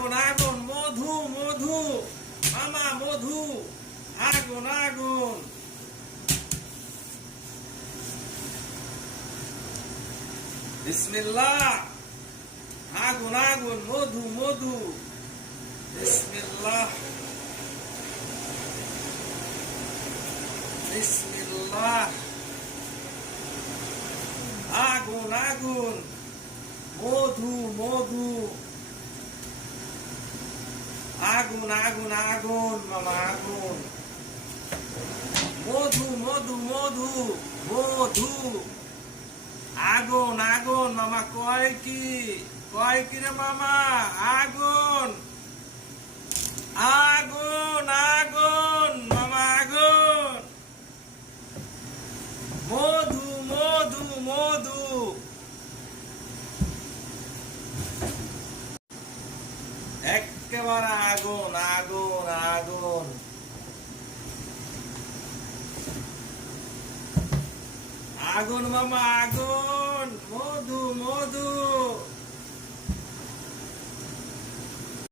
আগুন আগুন মধু মধু মামা মধু আগুন আগুন বিসমিল্লাহ আগুন আগুন মধু মধু বিসমিল্লাহ বিসমিল্লাহ আগুন আগুন মধু মধু আগুন আগুন আগুন মামা আগুন মধু মধু মধু মধু আগুন আগুন মামা কয় কি রে মামা আগুন আগুন আগুন মামা আগুন মধু মধু মধু একেবারে আগুন আগুন আগুন আগুন মামা আগুন